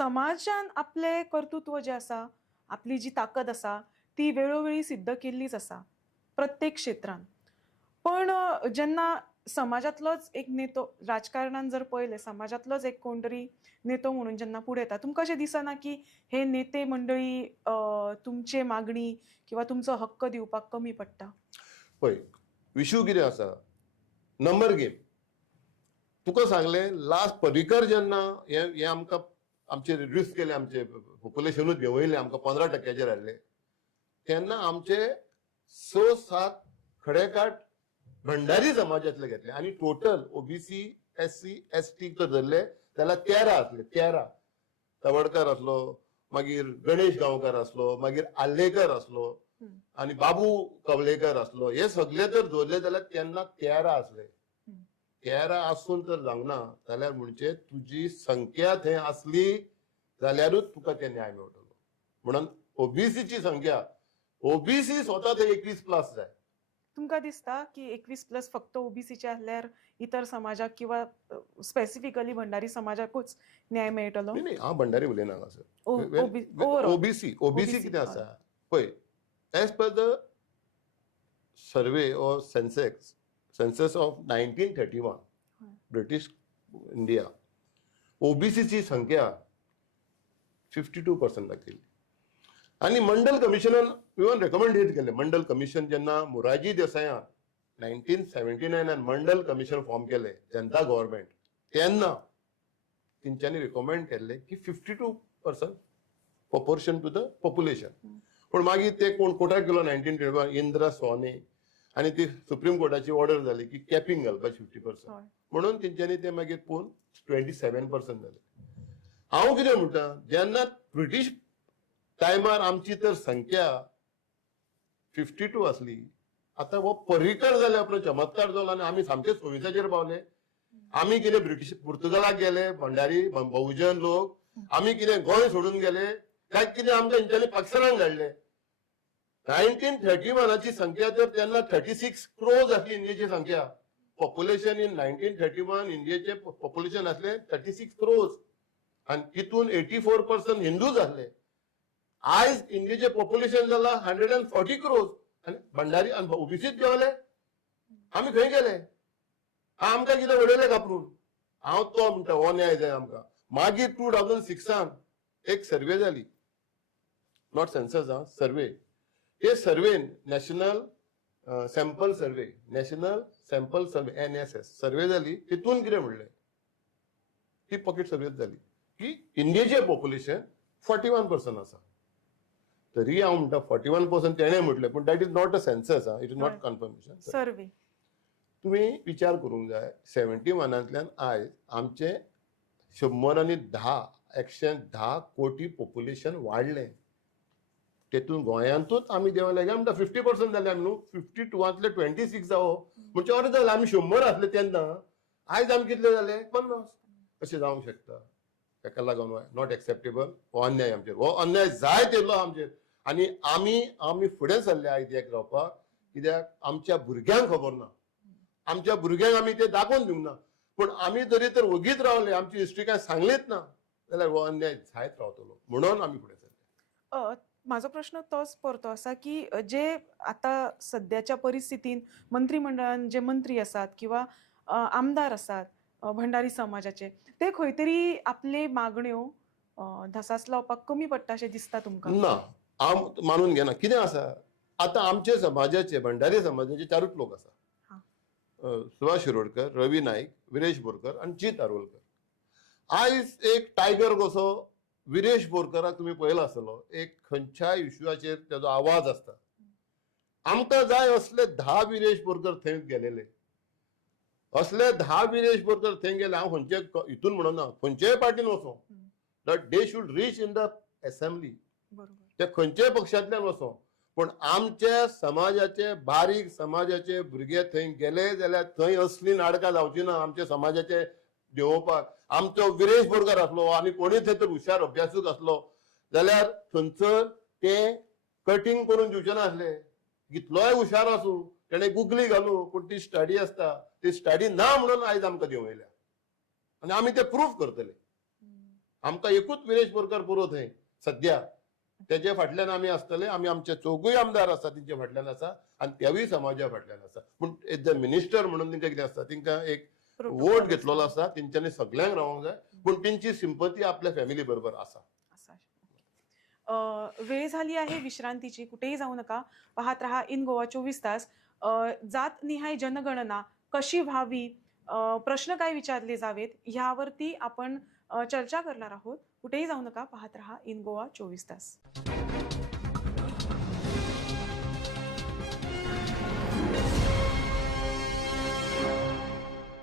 समाजान आपले कर्तृत्व जे आसा, आपली जी ताकद आसा ती वेळोवेळी सिद्ध केल्लीच आसा प्रत्येक क्षेत्रांत. पण जेन्ना समाजातलोच एक नेतो राजकारणान जर पळयलें समाजातलोच एक कोण तरी नेतो म्हणून जेन्ना फुडें येता तुमकां अशें दिसना की हे नेते मंडळी तुमचे मागणी किंवा तुमचो हक्क दिवपाक कमी पडटा? पळय, इश्यू कितें आसा, नंबर गेम. तुका सांगलें लास्ट पर्रीकर जेन्ना हे आमकां आमचे रिड्यूस केले, आमचे पॉप्युलेशनूच देंवयलें, आमकां 15% हाडले, तेन्ना आमचे 6-7 खडेकाठ भंडारी समाजातले घेतले आनी टोटल ओबीसी SC ST जर धरले जाल्यार 13 आसले. 13 तवडकर असलो, मागीर गणेश गांवकर असलो, मागीर आल्लेकर असलो आणि बाबू कवलेकर असलो, हे सगळे जर धरले जाल्यार तेन्ना 13 आसले. 13 आसून जर जावना जाल्यार म्हणजे तुजी संख्या थंय असली जाल्यारूच तुका ते न्याय मेळटलो. म्हणून ओबीसीची संख्या, ओबीसी स्वता ते 21+ जाय. तुमकां दिसता की 21+ फक्त ओबीसीचे आसल्यार इतर समाजाक किंवा स्पेसिफिकली भंडारी समाजाकूच न्याय मेळटलो? नाही, हांव भंडारी उलयना हांगासर. overall. ओबीसी कितें आसा पळय, as per the survey or census of 1931 British India, ओबीसीची संख्या 52% दाखयली. आणि मंडल कमिशनान इवन रेकमेंडेट केले. मंडल कमिशन जेन्ना मोरारजी देसायान 1979 मंडल कमिशन फॉर्म केले, जनता गव्हर्नमेंट, तेन्ना तेंच्यांनी रिकमेंड केले की 52% प्रपोर्शन टू द पॉप्युलेशन. पण मागीर ते कोण कोर्टाक गेलो 1921 इंदिरा स्वामी, आणि ती सुप्रीम कोर्टाची ऑर्डर जाली की कॅपिंग घालपाची 50%. म्हणून तेंच्यांनी ते मागीर पोवन 27% जाले. हांव कितें म्हणटा, जेन्ना ब्रिटीश टायमार आमची तर संख्या 52 असली, आता हो पर्रीकर जाले, आपलो चमत्कार जालो आनी आमी सामके सोयीसाचेर पावले. आमी कितें ब्रिटीश पुर्तुगालाक गेले, भंडारी बहुजन लोक, आमी कितें गोंय सोडून गेले काय कितें आमकां हेंच्यांनी पाकिस्तानाक धाडले? 1931ची संख्या तर तेन्ना 36 crores आसली इंडियेची संख्या. पॉप्युलेशन इन 1931 इंडियेचे पॉप्युलेशन असले 36 crores आणि तितून 84% हिंदूच आसले. आयज इंडियेचे पॉप्युलेशन जाला 140 crores आणि भंडारी आणि ओबीसीच देंवले. आमी खंय गेले? आमकां कितें उडयले कापरून? हांव तो म्हणटा हो न्याय जाय आमकां. मागीर 2006 एक सर्वे जाली, नॉट सेन्सस, सर्वे. हे सर्वेन नॅशनल सॅम्पल सर्वे NSS सर्वे जाली. तितून कितें म्हणलें, ही पॉकेट सर्वे जाली की इंडियेचे पॉप्युलेशन 41% आसा. तरी हांव म्हणटा 41% तेणें म्हटलें, पण that is not a census, it is not confirmation survey. तुम्ही विचार करूंक जाय, 71तल्यान आयज आमचे 110 कोटी पॉप्युलेशन वाडलें. तेतून गोंयांतूच आमी देंवले काय म्हणटा 50% जाले आमी न्हू. 52तले 26 जावो म्हणजे अर्द जालें. आमी 100 आसले तेन्ना, आयज आमी कितले जाले? 50. अशें जावंक शकता. ताका लागून नॉट एक्सेप्टेबल. हो अन्याय आमचेर, हो अन्याय जाय तेल्लो आमचेर. आनी आमी फुडें सरले आयज एक रावपाक, कित्याक आमच्या भुरग्यांक खबर ना, आमच्या भुरग्यांक आमी ते दाखोवन दिवंक ना. पण आमी जरी तर वगीत रावले, आमची हिस्ट्री काय सांगलीच ना, जाल्यार हो अन्याय जायत रावतलो. म्हणून आमी फुडें सरले. माझा प्रश्न तोच परतो असा की जे आता सध्याच्या परिस्थितीन मंत्रिमंडळान जे मंत्री आसात किंवा आमदार आसात भंडारी समाजाचे, ते खंय तरी आपले मागण्यो धसास लावपाक कमी पडटा अशें दिसता तुमकां? ना, हांव मानून घेना. कितें आसा, आता आमचे समाजाचे, भंडारी समाजाचे 4च लोक आसा. सुभाष शिरोडकर, रवी नाईक, विरेश बोरकर आणि जीत आरोलकर. आयज एक टायगर कसो विरेश बोरकराक तुम्ही पळयलो आसतलो, एक खंयच्याय इश्यूचेर तेजो आवाज आसता. आमकां जाय असले 10 विरेश बोरकर थंय गेलेले. असले 10 विरेश बोरकर थंय गेले. हांव खंयचे हितून म्हणना, खंयच्याय पार्टीन वचो, that they should reach in the assembly. ते खंयच्याय पक्षांतल्यान वचो, पण आमच्या समाजाचे, बारीक समाजाचे भुरगे थंय गेले जाल्यार थंय असली नाटकां जावची ना आमच्या समाजाचे देंवोवपाक. आमचो विरेश बोरकर आसलो आनी कोणी थंय तर हुशार अभ्यासूक आसलो जाल्यार थंयसर ते कटिंग करून दिवचे नासले. कितलोय हुशार आसूं, तेणे गुगली घालूं, पूण ती स्टडी आसता, ती स्टडी ना म्हणून आयज आमकां देंवयल्या. आनी आमी ते प्रूफ करतले. आमकां एकूच विरेश बोरकर पुरो थंय सध्या. तेजे फाटल्यान आमी आसतले, आमी आमचे चौगूय आमदार आसा तेंचे फाटल्यान आसा आनी त्यावूय समाजा फाटल्यान आसा. पूण एज अ मिनिस्टर म्हणून तेंकां कितें आसता, तेंकां एक वोट घेतलेलो आसा, तेंच्यांनी सगळ्यांक रावोंक जाय, पूण तेंची सिंपती आपल्या फॅमिली बरोबर आसा. वेळ झाली आहे विश्रांतीची, कुठेही जाऊ नका. पाहत रहा इन गोवा 24 तास. जात निहाय जनगणना कशी व्हावी, प्रश्न काय विचारले जावेत, ह्यावरती आपण चर्चा करणार आहोत. कुठेही जाऊ नका, पाहत रहा इन गोवा 24 तास.